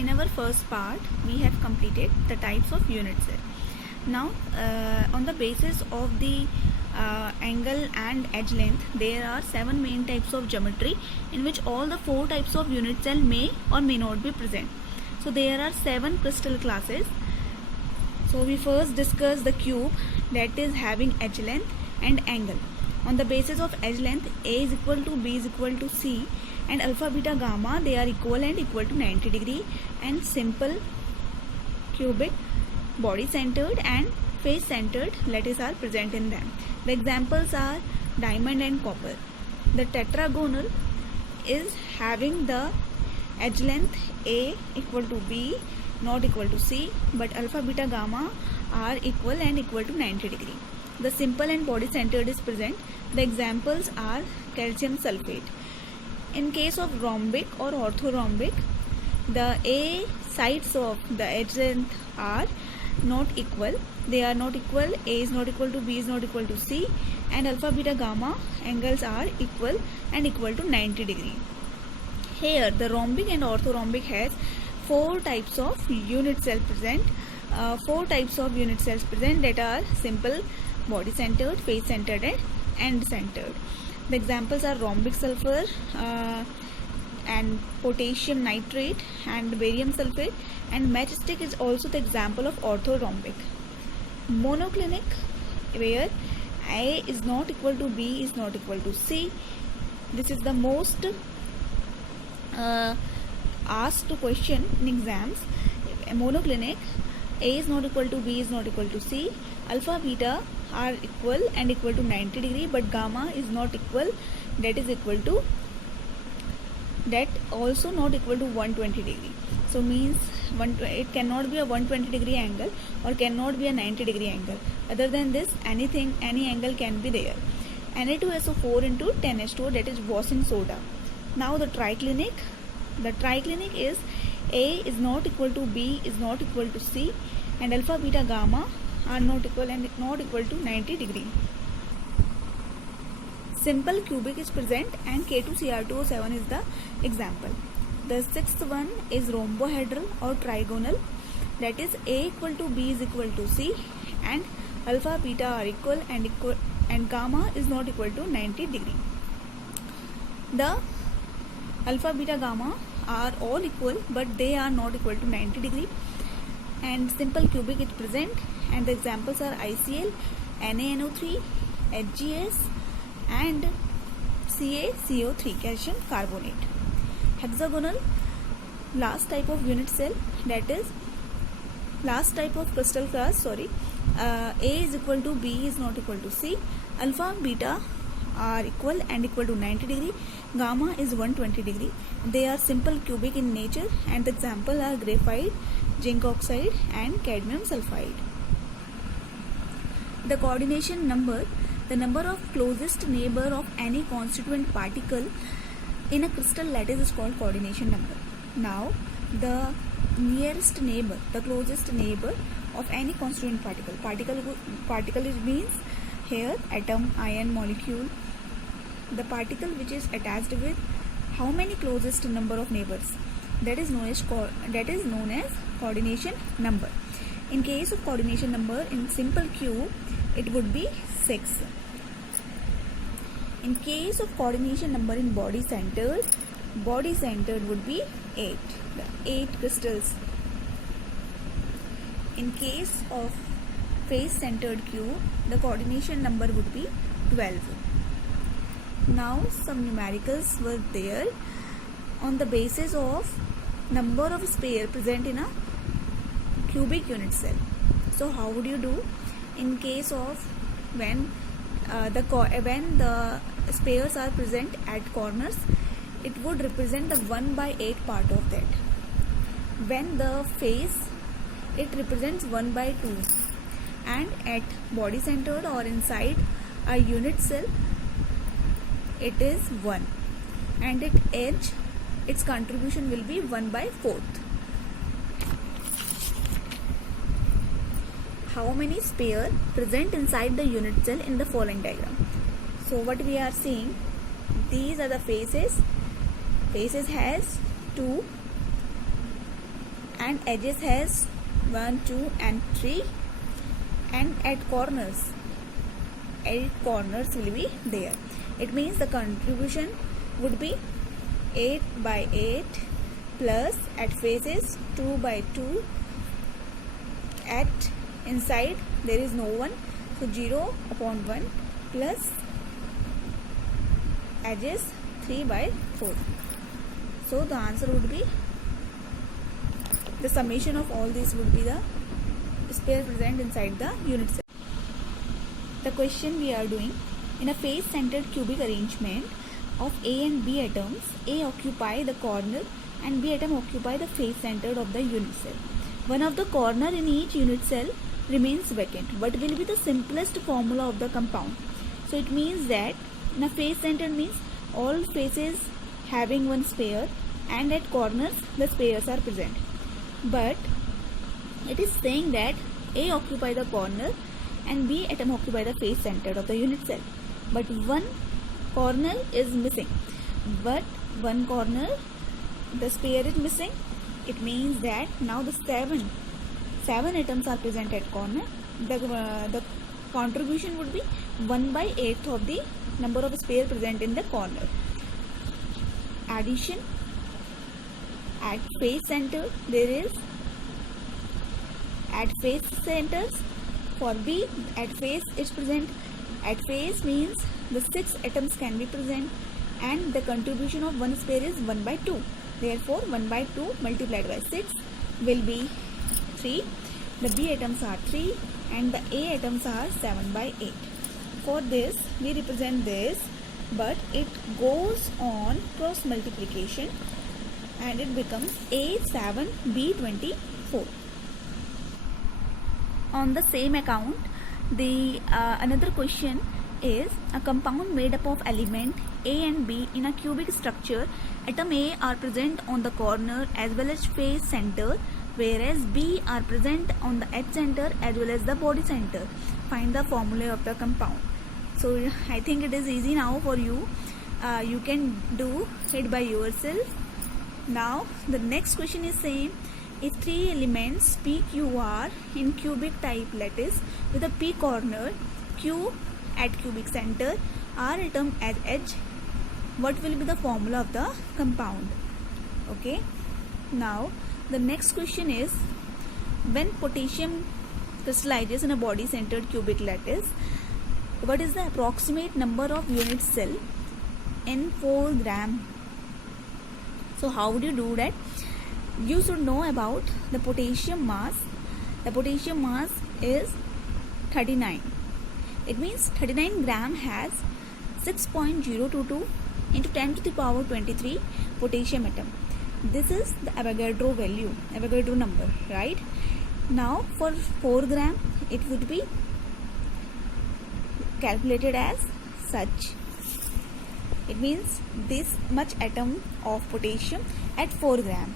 in our first part we have completed the types of unit cell. Now on the basis of the angle and edge length, there are 7 main types of geometry in which all the 4 types of unit cell may or may not be present. So there are 7 crystal classes. So we first discuss the cube, that is having edge length and angle. On the basis of edge length, A is equal to B is equal to C, and alpha, beta, gamma, they are equal and equal to 90 degree, and simple, cubic, body centered and face centered lattice are present in them. The examples are diamond and copper. The tetragonal is having the edge length A equal to B, not equal to C, but alpha, beta, gamma are equal and equal to 90 degree. The simple and body centered is present. The examples are calcium sulfate. In case of rhombic or orthorhombic, the A sides of the edge length are not equal. They are not equal. A is not equal to B is not equal to C, and alpha, beta, gamma angles are equal and equal to 90 degree. Here the rhombic and orthorhombic has 4 types of unit cell present. 4 types of unit cells present, that are simple, body centered, face centered and end centered. The examples are rhombic sulfur and potassium nitrate and barium sulfate, and matchstick is also the example of orthorhombic. Monoclinic, where A is not equal to B is not equal to C. This is the most asked question in exams. Monoclinic, A is not equal to B is not equal to C. Alpha, beta are equal and equal to 90 degree, but gamma is not equal, that is equal to, that also not equal to 120 degree. So means it cannot be a 120 degree angle or cannot be a 90 degree angle. Other than this, any angle can be there. Na2SO4 into 10H2O, that is washing soda. Now the triclinic. The triclinic is A is not equal to B is not equal to C, and alpha, beta, gamma are not equal and not equal to 90 degree. Simple cubic is present and K2Cr2O7 is the example. The sixth one is rhombohedral or trigonal, that is A equal to B is equal to C, and alpha, beta are equal and gamma is not equal to 90 degree. The alpha, beta, gamma are all equal, but they are not equal to 90 degree, and simple cubic is present, and the examples are ICl, NaNO3, HGS and CaCO3, calcium carbonate. Hexagonal, last type of unit cell, that is last type of crystal class, A is equal to B is not equal to C, alpha, beta are equal and equal to 90 degree, gamma is 120 degree. They are simple cubic in nature, and the example are graphite, zinc oxide and cadmium sulfide. The coordination number, the number of closest neighbor of any constituent particle in a crystal lattice is called coordination number. Now the nearest neighbor, the closest neighbor of any constituent particle is means here atom, ion, molecule. The particle which is attached with how many closest number of neighbors, that is known as coordination number. In case of coordination number in simple cube, it would be 6. In case of coordination number in body centered would be 8. The 8 crystals. In case of face centered cube, the coordination number would be 12. Now some numericals were there on the basis of number of sphere present in a cubic unit cell. So how would you do? In case of when the spheres are present at corners, it would represent the 1/8 part of that. When the face, it represents 1/2, and at body centered or inside a unit cell, it is 1, and at edge its contribution will be 1/4. How many spheres present inside the unit cell in the following diagram? So what we are seeing, these are the faces. Faces has 2 and edges has 1, 2 and 3, and at corners 8 corners will be there. It means the contribution would be 8 by 8 plus at faces 2 by 2, at inside there is no one, so 0 upon 1 plus edges 3 by 4. So the answer would be, the summation of all these would be the sphere present inside the unit cell. The question we are doing: in a face-centered cubic arrangement of A and B atoms, A occupy the corner and B atom occupy the face centered of the unit cell. One of the corner in each unit cell remains vacant. What will be the simplest formula of the compound? So it means that in a face centered means all faces having one sphere, and at corners the spheres are present. But it is saying that A occupy the corner and B atom occupy the face centered of the unit cell. But one corner is missing. But one corner, the sphere is missing. It means that now the seven atoms are present at corner. The contribution would be 1 by 8th of the number of sphere present in the corner. Addition: at face center there is, at face centers for B, at face is present. At face means the 6 atoms can be present, and the contribution of one sphere is 1 by 2. Therefore 1 by 2 multiplied by 6 will be 3. The B atoms are 3 and the A atoms are 7 by 8. For this we represent this, but it goes on cross multiplication and it becomes A7B24. On the same account, the another question is: a compound made up of element A and B in a cubic structure. Atom A are present on the corner as well as face center, whereas B are present on the edge center as well as the body center. Find the formula of the compound. So I think it is easy now for you. You can do it by yourself. Now the next question is same: if 3 elements PQR in cubic type lattice with a P corner, Q at cubic center, R atom at edge, what will be the formula of the compound? Okay. Now the next question is: when potassium crystallizes in a body centered cubic lattice, what is the approximate number of unit cell in 4 gram? So how would you do that? You should know about the potassium mass. The potassium mass is 39. It means 39 gram has 6.022 into 10 to the power 23 potassium atom. This is the Avogadro value, Avogadro number, right? Now for 4 gram it would be calculated as such. It means this much atom of potassium at 4 gram.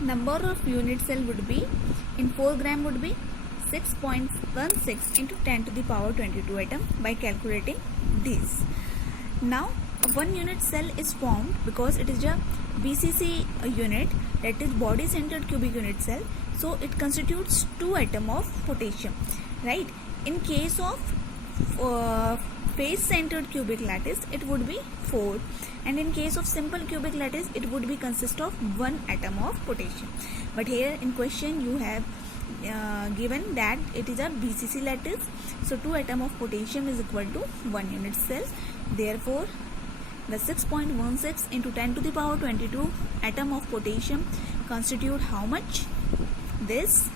Number of unit cell would be in 4 gram would be 6.16 into 10 to the power 22 atom by calculating this. Now one unit cell is formed because it is a BCC unit, that is body centered cubic unit cell. So it constitutes 2 atom of potassium, right? In case of face centered cubic lattice it would be 4, and in case of simple cubic lattice it would be consist of 1 atom of potassium. But here in question you have given that it is a BCC lattice, so 2 atom of potassium is equal to 1 unit cell. Therefore the 6.16 into 10 to the power 22 atom of potassium constitute how much? This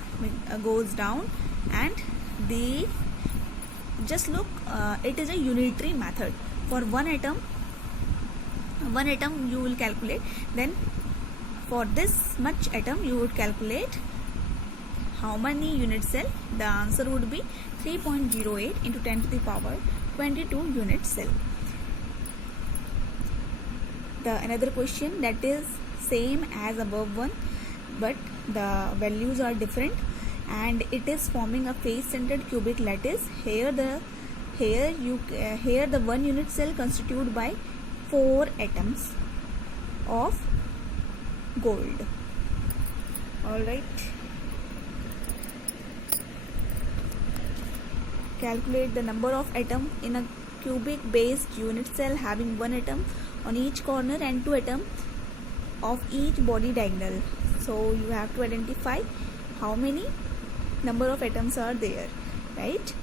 goes down, and the just look, it is a unitary method. For one atom you will calculate, then for this much atom you would calculate how many unit cell. The answer would be 3.08 into 10 to the power 22 unit cell. The another question that is same as above one, but the values are different, and it is forming a face centered cubic lattice. Here the 1 unit cell constituted by 4 atoms of gold. All right. Calculate the number of atoms in a cubic based unit cell having one atom on each corner and two atoms of each body diagonal. So you have to identify how many number of atoms are there, right?